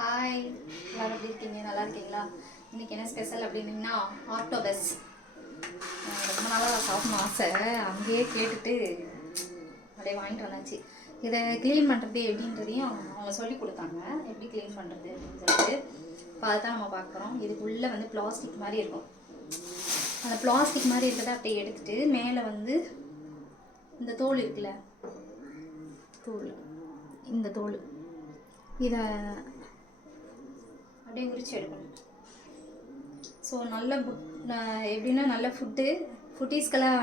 Hi, எல்லாரும் எப்படி இருக்கீங்க? நல்லா இருக்கீங்களா? இன்றைக்கி என்ன ஸ்பெஷல் அப்படின்னீங்கன்னா ஆக்டோபஸ். ரொம்ப நாளாக சாப்பிடணும் ஆசை, அங்கேயே கேட்டுட்டு அப்படியே வாங்கிட்டு வந்தாச்சு. இதை க்ளீன் பண்ணுறது எப்படின்றதையும் அவங்க சொல்லி கொடுத்தாங்க, எப்படி க்ளீன் பண்ணுறது அப்படின்னு சொல்லிட்டு. இப்போ அதுதான் நம்ம பார்க்குறோம். இதுக்குள்ளே வந்து பிளாஸ்டிக் மாதிரி இருக்கும். அந்த பிளாஸ்டிக் மாதிரி இருக்கிறத அப்படியே எடுத்துகிட்டு மேலே வந்து இந்த தோல் இருக்குல்ல, இந்த தோல் இதை அப்படியே உரிச்சு எடுக்கணும். ஸோ நல்ல எப்படின்னா நல்ல ஃபுட்டீஸ்க்கெல்லாம்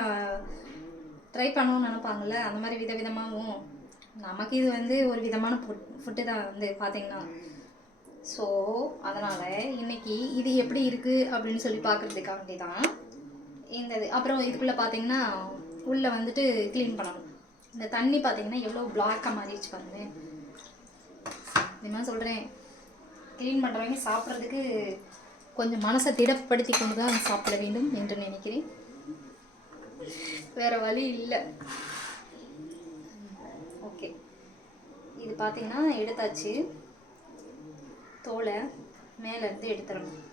ட்ரை பண்ணணும்னு நினைப்பாங்கள்ல, அந்த மாதிரி விதவிதமாகவும். நமக்கு இது வந்து ஒரு விதமான ஃபுட்டு தான் வந்து பார்த்திங்கன்னா. ஸோ அதனால் இன்றைக்கி இது எப்படி இருக்குது அப்படின்னு சொல்லி பார்க்குறதுக்காண்டி தான் இந்த இது. அப்புறம் இதுக்குள்ளே பார்த்திங்கன்னா உள்ளே வந்துட்டு க்ளீன் பண்ணணும். இந்த தண்ணி பார்த்திங்கன்னா எவ்வளோ பிளாக்காக மாறிடுச்சு பாருங்க. இது மாதிரி சொல்கிறேன், க்ளீன் பண்ணுறவங்க சாப்பிட்றதுக்கு கொஞ்சம் மனசை திடப்படுத்தி கொண்டு தான் சாப்பிட வேண்டும் என்று நினைக்கிறேன். வேறு வழி இல்லை. ஓகே, இது பார்த்திங்கன்னா எடுத்தாச்சு. தோலை மேலேருந்து எடுத்துடணும்.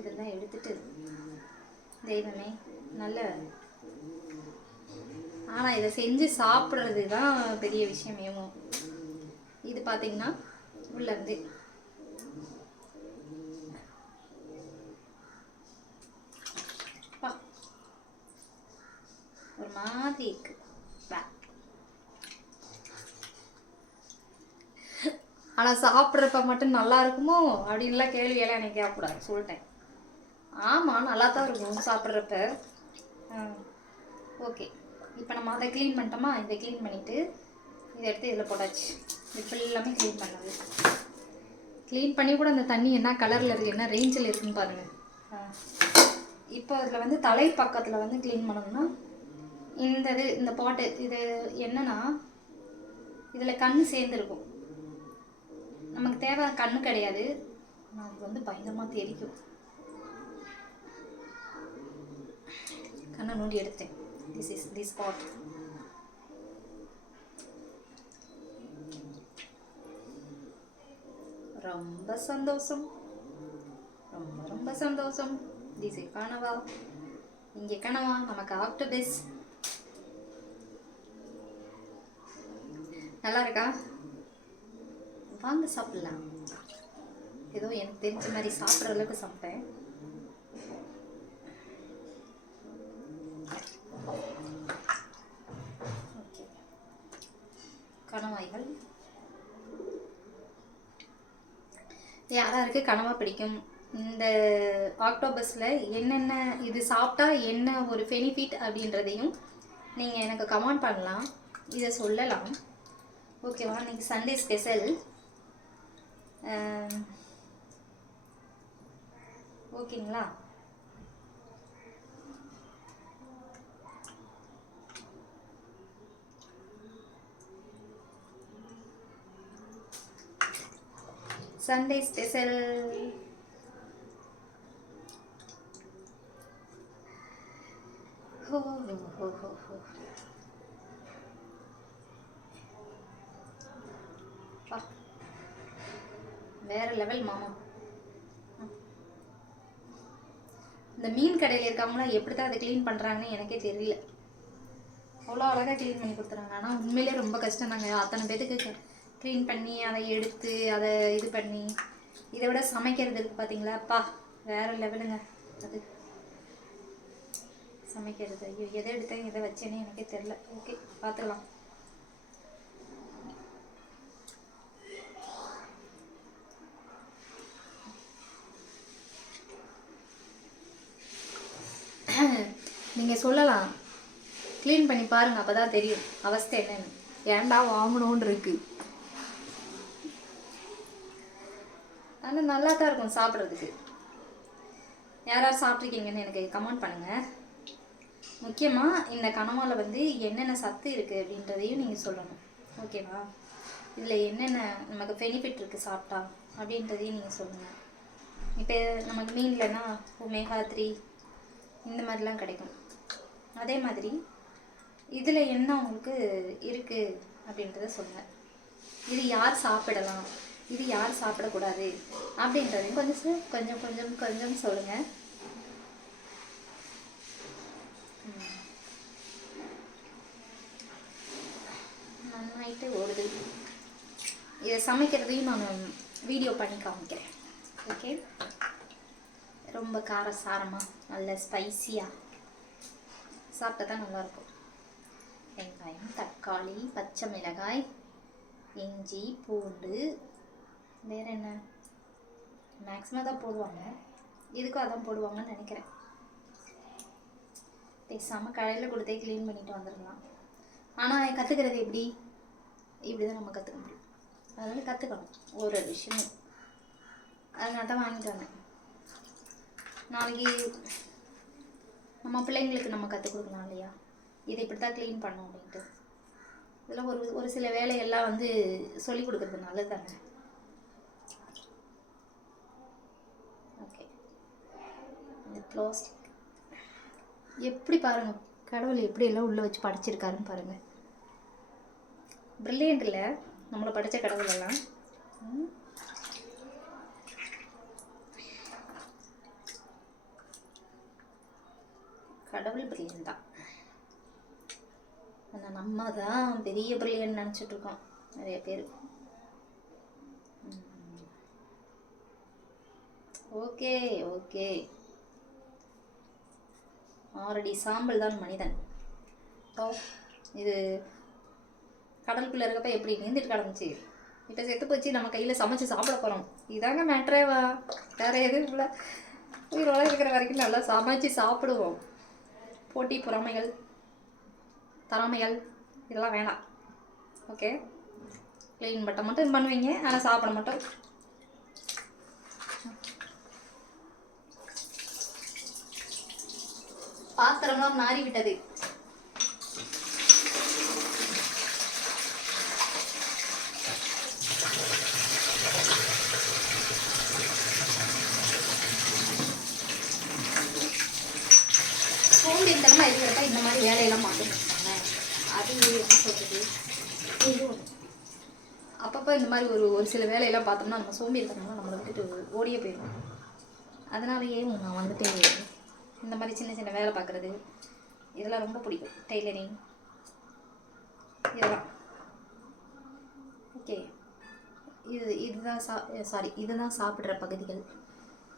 இதெல்லாம் எடுத்துட்டு தெய்வமே நல்ல, ஆனால் இதை செஞ்சு சாப்பிட்றது தான் பெரிய விஷயமேமோ. இது பார்த்திங்கன்னா உள்ளேருந்து ஒரு மாதிரி இருக்கு. ஆனால் சாப்பிட்றப்ப மட்டும் நல்லா இருக்குமோ அப்படின்லாம் கேள்வியெல்லாம் எனக்கு கேட்கக்கூடாது, சொல்லிட்டேன். ஆமாம், நல்லா தான் இருக்கும் சாப்பிட்றப்ப. ஓகே, இப்போ நம்ம அதை க்ளீன் பண்ணிட்டோமா? இதை க்ளீன் பண்ணிவிட்டு இதை எடுத்து இதில் போட்டாச்சு. இப்போ எல்லாமே க்ளீன் பண்ணது. க்ளீன் பண்ணி கூட அந்த தண்ணி என்ன கலரில் இருக்குது, என்ன ரேஞ்சில் இருக்குதுன்னு பாருங்கள். இப்போ அதில் வந்து தலை பக்கத்தில் வந்து க்ளீன் பண்ணணும்னா இந்த பாட்டு இது என்னன்னா, இதில் கண் சேர்ந்துருக்கும். நமக்கு தேவை கண்ணு கிடையாது, ஆனால் அது வந்து பயங்கரமாக தெரிக்கும். கண்ணை நோண்டி எடுத்தேன். திஸ் பாட். ரொம்ப சந்தோஷம், ரொம்ப ரொம்ப சந்தோஷம். திஸ் கனவா, இங்கே கனவா, நமக்கு ஆக்டோபஸ். நல்லா இருக்கா? வாங்க சாப்பிடலாம். ஏதோ எனக்கு தெரிஞ்ச மாதிரி சாப்பிட்ற அளவுக்கு சாப்பிட்டேன். ஓகே, கணவாய்கள் யாராருக்கு கனவா பிடிக்கும்? இந்த ஆக்டோபஸில் என்னென்ன இது சாப்பிட்டா என்ன ஒரு பெனிஃபிட் அப்படின்றதையும் நீங்கள் எனக்கு கமெண்ட் பண்ணலாம், இதை சொல்லலாம். ஓகேவா? இன்றைக்கி சண்டே ஸ்பெஷல். ஓகேங்களா? Sunday special. வேற லெவல் மாமா. இந்த மீன் கடையில் இருக்காங்களா எப்படி தான் அதை க்ளீன் பண்ணுறாங்கன்னு எனக்கே தெரியல. அவ்வளோ அழகாக க்ளீன் பண்ணி கொடுத்துறாங்க. ஆனால் உண்மையிலே ரொம்ப கஷ்டம். நாங்கள் அத்தனை பேருக்கு க்ளீன் பண்ணி அதை எடுத்து அதை இது பண்ணி, இதை விட சமைக்கிறது இருக்குது பார்த்தீங்களா, அப்பா வேறு லெவலுங்க அது சமைக்கிறது. ஐயோ, எதை எடுத்தேன் எதை வச்சேன்னு எனக்கே தெரில. ஓகே, பார்த்துக்கலாம். நீங்கள் சொல்லலாம், க்ளீன் பண்ணி பாருங்கள், அப்போ தான் தெரியும் அவஸ்தை என்னென்னு. ஏன்டா வாங்கணுன்னு இருக்கு. ஆனால் நல்லா தான் இருக்கும் சாப்பிட்றதுக்கு. யாராவது சாப்பிட்ருக்கீங்கன்னு எனக்கு கமெண்ட் பண்ணுங்கள். முக்கியமாக இந்த கனவாவில் வந்து என்னென்ன சத்து இருக்குது அப்படின்றதையும் நீங்கள் சொல்லணும். ஓகேவா? இதில் என்னென்ன நமக்கு பெனிஃபிட் இருக்குது சாப்பிட்டா அப்படின்றதையும் நீங்கள் சொல்லுங்கள். இப்போ நமக்கு மீன்லன்னா ஒமேகா 3 இந்த மாதிரிலாம் கிடைக்கும். அதே மாதிரி இதில் என்ன உங்களுக்கு இருக்குது அப்படின்றத சொல்லுங்கள். இது யார் சாப்பிடலாம், இது யார் சாப்பிடக்கூடாது அப்படின்றதையும் கொஞ்சம் கொஞ்சம் கொஞ்சம் கொஞ்சம் சொல்லுங்கள். நைட்டு ஓடுது. இதை சமைக்கிறதையும் நான் வீடியோ பண்ணி காமிக்கிறேன். ஓகே, ரொம்ப காரசாரமாக நல்ல ஸ்பைஸியாக சாப்பிட்டா தான் நல்லாயிருக்கும். வெங்காயம், தக்காளி, பச்சை மிளகாய், இஞ்சி, பூண்டு, வேறு என்ன மேக்ஸிமம் தான் போடுவாங்க. இதுக்கும் அதான் போடுவாங்கன்னு நினைக்கிறேன். பேசாமல் கடையில் கொடுத்தே க்ளீன் பண்ணிட்டு வந்துடலாம். ஆனால் கற்றுக்கிறது எப்படி? இப்படி தான் நம்ம கற்றுக்க முடியும். அதனால் கற்றுக்கணும் ஒரு விஷயமும். அதனால தான் வாங்கிட்டு வந்தேன். நாளைக்கு நம்ம பிள்ளைங்களுக்கு நம்ம கற்றுக் கொடுக்கலாம் இல்லையா, இதை இப்படி தான் க்ளீன் பண்ணோம் அப்படின்ட்டு. இதில் ஒரு சில வேலையெல்லாம் வந்து சொல்லிக் கொடுக்குறது நல்லது தானே. ஓகே, இந்த பிளாஸ்டிக் எப்படி பாருங்கள், கடவுள் எப்படி எல்லாம் உள்ளே வச்சு படைச்சிருக்காருன்னு பாருங்கள். ப்ரில்லியன்ட் இல்லை நம்மளை படித்த கடவுள் எல்லாம். கடவுள் பிரில்லியன் தான். ஆனால் நம்ம தான் பெரிய பிரில்லியன் நினச்சிட்ருக்கோம் நிறைய பேர். ஓகே ஓகே, ஆல்ரெடி சாம்பல் தான் மனிதன். ஓ, இது கடலுக்குள்ளே இருக்கப்ப எப்படி நீந்துட்டு கிடந்துச்சு, இப்போ செத்து போச்சு, நம்ம கையில் சமைச்சு சாப்பிட போகிறோம். இதாங்க மேட்ரேவா, வேறு எதுவும் இல்லை. உயிரோடு இருக்கிற வரைக்கும் நல்லா சமைச்சு சாப்பிடுவோம். போட்டி பொறாமைகள் தராமைகள் இதெல்லாம் வேணாம். ஓகே, க்ளீன் பட்டம் மட்டும் இது பண்ணுவீங்க, ஆனால் சாப்பிட மட்டும். பாத்திரம்லாம் மாறிவிட்டது. சோம்பேறித்தனமாக இருக்கிறப்ப இந்த மாதிரி வேலையெல்லாம் பார்த்துருக்காங்க. அது எப்படி சொல்கிறது, இது அப்பப்போ இந்த மாதிரி ஒரு சில வேலையெல்லாம் பார்த்தோம்னா நம்ம சோம்பேறித்தனமாக நம்மளை விட்டுட்டு ஓடியே போயிடும். அதனாலேயே நான் வந்துட்டு இந்த மாதிரி சின்ன சின்ன வேலை பார்க்குறது இதெல்லாம் ரொம்ப பிடிக்கும். டெய்லரிங் இதெல்லாம். ஓகே, இதுதான் சாப்பிட்ற பகுதிகள்.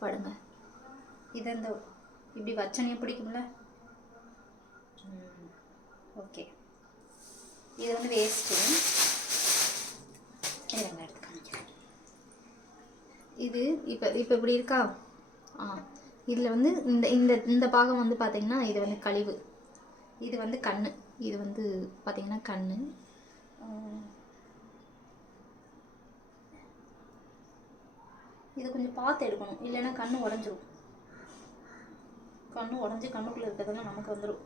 படுங்க, இதை இந்த இப்படி வச்சனையும் பிடிக்கும்ல. ஓகே, இது வந்து வேஸ்ட்டு. எடுத்து காமிக்கிறேன். இது இப்போ இப்படி இருக்கா? இதில் வந்து இந்த பாகம் வந்து பார்த்திங்கன்னா இது வந்து கழிவு, இது வந்து கண், இது வந்து பார்த்திங்கன்னா கண். இது கொஞ்சம் பார்த்து எடுக்கணும், இல்லைன்னா கண் உடஞ்சிரும். கண் உடஞ்சி கண்ணுக்குள்ளே இருக்கிறதெல்லாம் நமக்கு வந்துடும்.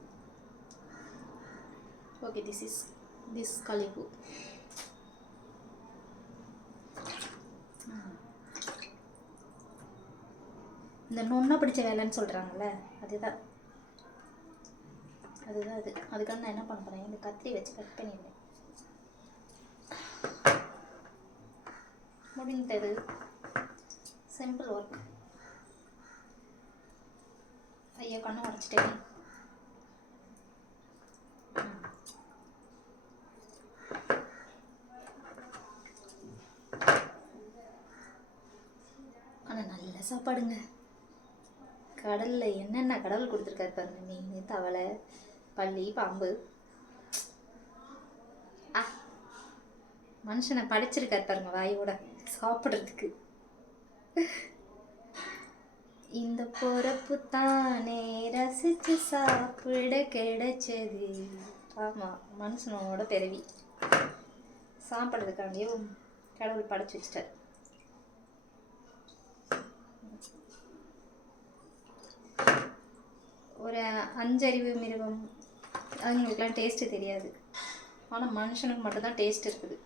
ஓகே, திஸ் கழிவு. இந்த நொண்ணை பிடிச்ச வேலைன்னு சொல்கிறாங்கல்ல, அதுதான் அதுக்காக நான் என்ன பண்ண போகிறேன், இந்த கத்திரி வச்சு கட் பண்ணிடுவேன். முடிந்தது. Simple work. ஐயோ, கண்ணை உடச்சிட்டேன். ஆனால் நல்ல சாப்பாடுங்க. கடலில் என்னென்ன கடவுள் கொடுத்துருக்காரு பாருங்க. மீன், தவளை, பல்லி, பாம்பு. மனுஷனை படைச்சிருக்காரு பாருங்க வாயோட சாப்பிட்றதுக்கு. இந்த பொறப்பு தானே ரசித்து சாப்பிட கிடைச்சது. ஆமாம், மனுஷனோட பிறவி சாப்பிட்றதுக்காண்டியும் கடவுள் படைச்சி வச்சிட்டார். ஒரு 5 அறிவு மிருகம் அவங்களுக்குலாம் டேஸ்ட்டு தெரியாது, ஆனால் மனுஷனுக்கு மட்டும்தான் டேஸ்ட் இருக்குது.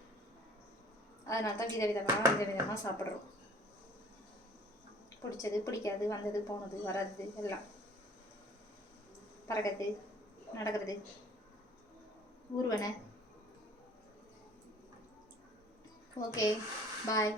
அதனால தான் விதவிதமாக சாப்பிட்றோம். பிடிச்சது பிடிக்காது, வந்தது போனது வராது எல்லாம், பறக்கிறது நடக்கிறது ஊர்வன. ஓகே, பாய்.